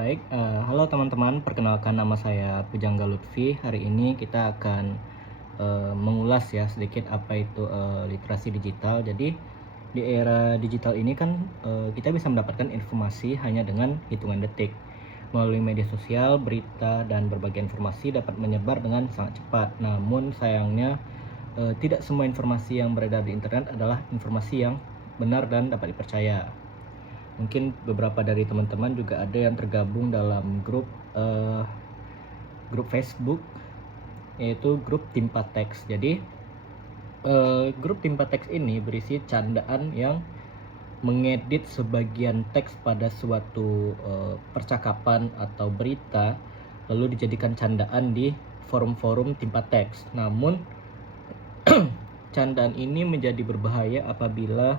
Baik, halo teman-teman, perkenalkan nama saya Pujangga Lutfi. Hari ini kita akan mengulas ya sedikit apa itu literasi digital. Jadi di era digital ini kan kita bisa mendapatkan informasi hanya dengan hitungan detik. Melalui media sosial, berita, dan berbagai informasi dapat menyebar dengan sangat cepat. Namun sayangnya tidak semua informasi yang beredar di internet adalah informasi yang benar dan dapat dipercaya. Mungkin beberapa dari teman-teman juga ada yang tergabung dalam grup Facebook, yaitu grup Timpatex. Jadi grup Timpatex ini berisi candaan yang mengedit sebagian teks pada suatu percakapan atau berita, lalu dijadikan candaan di forum-forum Timpatex. Namun candaan ini menjadi berbahaya apabila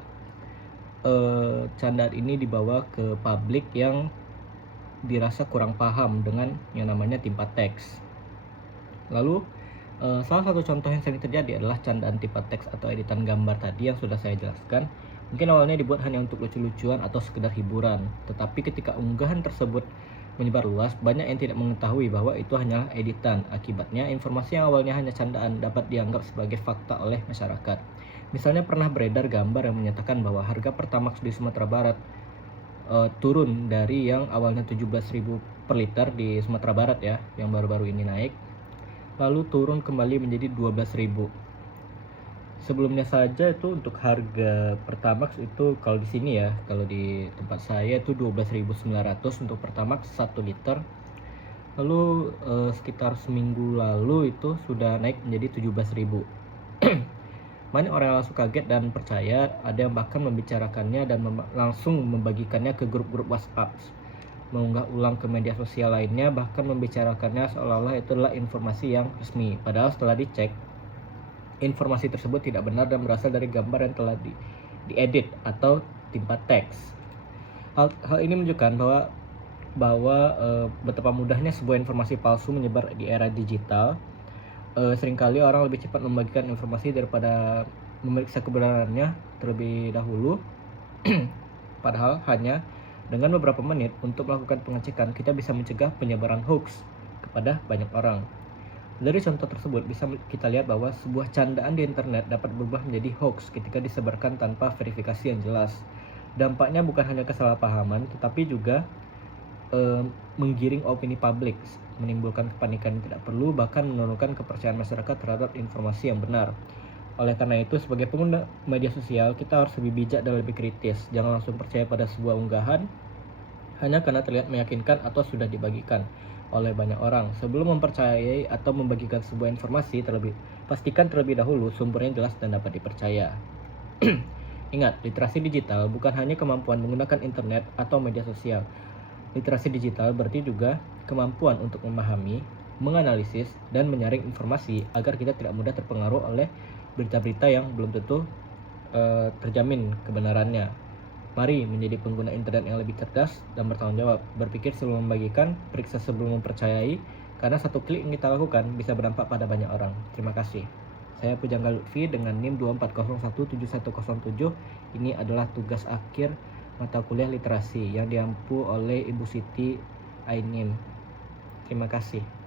candaan ini dibawa ke publik yang dirasa kurang paham dengan yang namanya Timpatex. Lalu salah satu contoh yang sering terjadi adalah candaan Timpatex atau editan gambar tadi yang sudah saya jelaskan. Mungkin awalnya dibuat hanya untuk lucu-lucuan atau sekedar hiburan, tetapi ketika unggahan tersebut menyebar luas, banyak yang tidak mengetahui bahwa itu hanyalah editan. Akibatnya, informasi yang awalnya hanya candaan dapat dianggap sebagai fakta oleh masyarakat. Misalnya pernah beredar gambar yang menyatakan bahwa harga Pertamax di Sumatera Barat turun dari yang awalnya 17.000 per liter di Sumatera Barat ya, yang baru-baru ini naik, lalu turun kembali menjadi 12.000. Sebelumnya saja itu untuk harga Pertamax itu kalau di sini ya, kalau di tempat saya itu 12.900 untuk Pertamax 1 liter. Lalu sekitar seminggu lalu itu sudah naik menjadi 17.000. Banyak orang yang langsung kaget dan percaya, ada yang bahkan membicarakannya dan langsung membagikannya ke grup-grup WhatsApp, mengunggah ulang ke media sosial lainnya, bahkan membicarakannya seolah-olah itu adalah informasi yang resmi. Padahal setelah dicek, informasi tersebut tidak benar dan berasal dari gambar yang telah diedit atau Timpatex. Hal ini menunjukkan bahwa betapa mudahnya sebuah informasi palsu menyebar di era digital. Seringkali orang lebih cepat membagikan informasi daripada memeriksa kebenarannya terlebih dahulu. Padahal hanya dengan beberapa menit untuk melakukan pengecekan, kita bisa mencegah penyebaran hoax kepada banyak orang. Dari contoh tersebut bisa kita lihat bahwa sebuah candaan di internet dapat berubah menjadi hoax ketika disebarkan tanpa verifikasi yang jelas. Dampaknya bukan hanya kesalahpahaman, tetapi juga menggiring opini publik, menimbulkan kepanikan yang tidak perlu, bahkan menurunkan kepercayaan masyarakat terhadap informasi yang benar. Oleh karena itu, sebagai pengguna media sosial, kita harus lebih bijak dan lebih kritis. Jangan langsung percaya pada sebuah unggahan hanya karena terlihat meyakinkan atau sudah dibagikan oleh banyak orang. Sebelum mempercayai atau membagikan sebuah informasi, pastikan terlebih dahulu sumbernya jelas dan dapat dipercaya. Ingat, literasi digital bukan hanya kemampuan menggunakan internet atau media sosial. Literasi digital berarti juga kemampuan untuk memahami, menganalisis, dan menyaring informasi agar kita tidak mudah terpengaruh oleh berita-berita yang belum tentu terjamin kebenarannya. Mari menjadi pengguna internet yang lebih cerdas dan bertanggung jawab. Berpikir sebelum membagikan, periksa sebelum mempercayai, karena satu klik yang kita lakukan bisa berdampak pada banyak orang. Terima kasih. Saya Pujangga Lutfi dengan NIM 240171007. Ini adalah tugas akhir mata kuliah literasi yang diampu oleh Ibu Siti Ainim. Terima kasih.